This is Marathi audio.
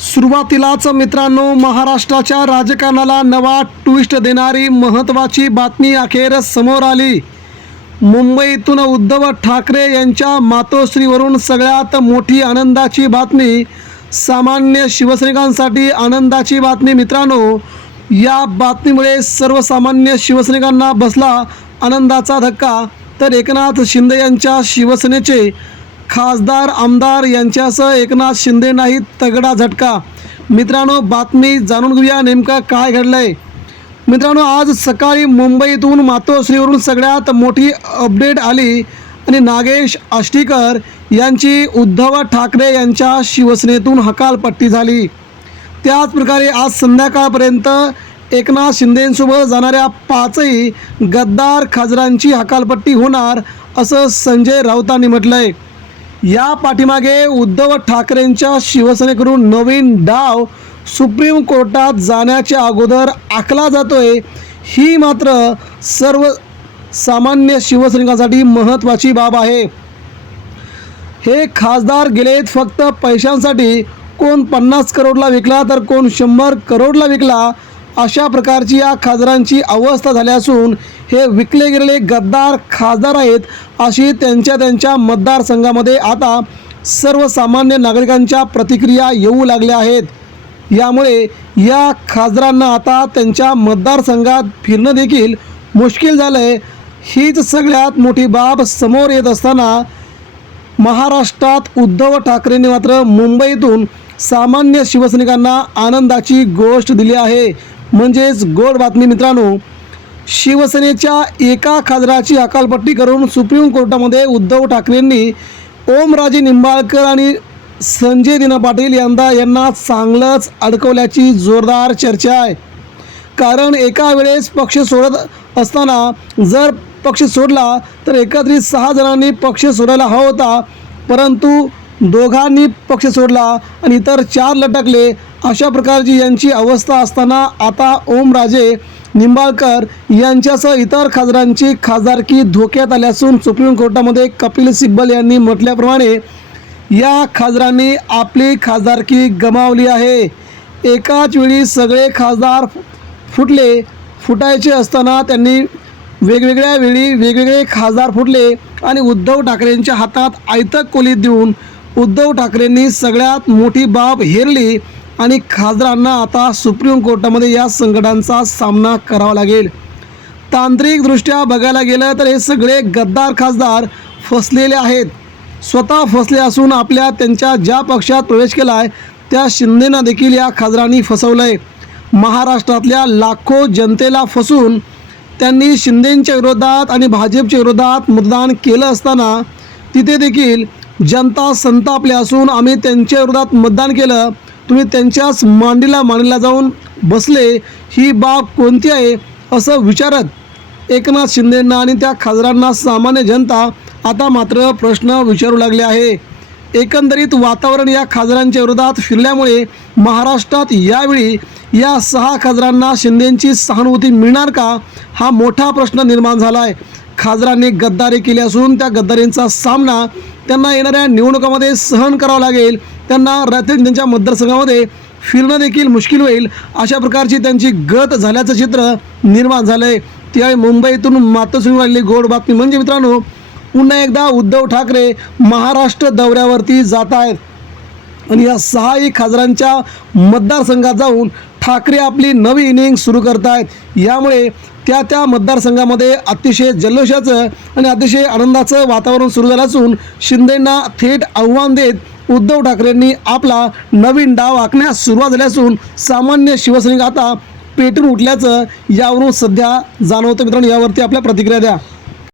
सुरुवातीलाच मित्रांनो, महाराष्ट्राच्या राजकारणाला नवा ट्विस्ट देणारी महत्त्वाची बातमी अखेर समोर आली। मुंबईतून उद्धव ठाकरे यांच्या मातोश्रीवरून सगळ्यात मोठी आनंदाची बातमी, सामान्य शिवसैनिकांसाठी आनंदाची बातमी। मित्रांनो, या बातमीमुळे सर्वसामान्य शिवसैनिकांना बसला आनंदाचा धक्का। तर एकनाथ शिंदे यांच्या शिवसेनेचे खासदार आमदार यांच्यासह एकनाथ शिंदेंनाही तगडा झटका। मित्रांनो, बातमी जाणून घेऊया नेमका काय घडलंय। मित्रांनो, आज सकाळी मुंबईतून मातोश्रीवरून सगळ्यात मोठी अपडेट आली आणि नागेश आष्टीकर यांची उद्धव ठाकरे यांच्या शिवसेनेतून हकालपट्टी झाली। त्याच प्रकारे आज संध्याकाळपर्यंत एकनाथ शिंदेंसोबत जाणाऱ्या 5ही गद्दार खासदारांची हकालपट्टी होणार असं संजय राऊतांनी म्हटलंय। या पाठीमागे उद्धव ठाकरेंच्या शिवसेनेकडून नवीन डाव सुप्रीम कोर्टात जाण्याच्या अगोदर आखला जातोय। ही मात्र सर्व सामान्य शिवसैनिकांसाठी महत्त्वाची बाब आहे। हे खासदार गेलेत फक्त पैशांसाठी, कोण 50 करोडला विकला तर कोण 100 करोडला विकला, अशा प्रकारची या खासदारांची अवस्था झाली असून हे विकले गेलेले गद्दार खासदार आहेत अशी त्यांच्या मतदारसंघामध्ये आता सर्वसामान्य नागरिकांच्या प्रतिक्रिया येऊ लागल्या आहेत। यामुळे या खासदारांना आता त्यांच्या मतदारसंघात फिरणं देखील मुश्किल झालंय। हीच सगळ्यात मोठी बाब समोर येत असताना महाराष्ट्रात उद्धव ठाकरेंनी मात्र मुंबईतून सामान्य शिवसैनिकांना आनंदाची गोष्ट दिली आहे। म्हणजेच गोड बातमी मित्रांनो, शिवसेनेच्या एका खासदाराची हकालपट्टी करून सुप्रीम कोर्टामध्ये उद्धव ठाकरेंनी ओमराजे निंबाळकर आणि संजय दिना पाटील यांना चांगलंच अडकवल्याची जोरदार चर्चा आहे। कारण एका वेळेस पक्ष सोडत असताना जर पक्ष सोडला तर एकत्रित 6 जणांनी पक्ष सोडायला हवा होता, परंतु दोघांनी पक्ष सोडला आणि इतर 4 लटकले। अशा प्रकारची यांची अवस्था असताना आता ओमराजे निंबाळकर यांच्यासह इतर खासदारांची खासदारकी धोक्यात आली असून सुप्रीम कोर्टामध्ये कपिल सिब्बल यांनी म्हटल्याप्रमाणे या खासदारांनी आपली खासदारकी गमावली आहे। एकाच वेळी सगळे खासदार फुटायचे असताना त्यांनी वेगवेगळ्या वेळी वेगवेगळे खासदार फुटले आणि उद्धव ठाकरेंच्या हातात आयतक कोलीत देऊन उद्धव ठाकरेंनी सगळ्यात मोठी बाब हेरली आणि खासदारांना आता सुप्रीम कोर्टामध्ये या संकटांचा सामना करावा लागेल। तांत्रिकदृष्ट्या बघायला गेलं तर हे सगळे गद्दार खासदार फसलेले आहेत, स्वतः फसले असून त्यांच्या ज्या पक्षात प्रवेश केला आहे त्या शिंदेंना देखील या खासदारांनी फसवलं आहे। महाराष्ट्रातल्या लाखो जनतेला फसून त्यांनी शिंदेंच्या विरोधात आणि भाजपच्या विरोधात मतदान केलं असताना तिथे देखील जनता संतापली असून आम्ही त्यांच्या विरोधात मतदान केलं, तुम्ही त्यांच्याच मांडीला जाऊन बसले, ही बाब कोणती आहे असं विचारत एकनाथ शिंदेंना आणि त्या खासदारांना सामान्य जनता आता मात्र प्रश्न विचारू लागले आहे। एकंदरीत वातावरण या खासदारांच्या विरोधात फिरल्यामुळे महाराष्ट्रात यावेळी या 6 खासदारांना शिंदेंची सहानुभूती मिळणार का, हा मोठा प्रश्न निर्माण झाला आहे। खासदारांनी गद्दारी केली असून त्या गद्दारींचा सामना त्यांना येणाऱ्या निवडणुकामध्ये सहन करावा लागेल। त्यांना त्यांच्या मतदारसंघामध्ये फिरणं देखील मुश्किल होईल, अशा प्रकारची त्यांची गत झाल्याचं चित्र निर्माण झालं आहे। त्यावेळी मुंबईतून मातोश्रीवर आलेली गोड बातमी म्हणजे मित्रांनो, पुन्हा एकदा उद्धव ठाकरे महाराष्ट्र दौऱ्यावरती जात आहेत आणि या 6ही खासदारांच्या मतदारसंघात जाऊन ठाकरे आपली नवी इनिंग सुरू करत आहेत। यामुळे त्या मतदारसंघामध्ये अतिशय जल्लोषाचं आणि अतिशय आनंदाचं वातावरण सुरू झालं असून शिंदेंना थेट आव्हान देत उद्धव ठाकरेंनी आपला नवीन डाव आखण्यास सुरुवात झाली असून सामान्य शिवसैनिक आता पेटून उठल्याचं यावरून सध्या जाणवतं। मित्रांनो, यावरती आपल्या प्रतिक्रिया द्या।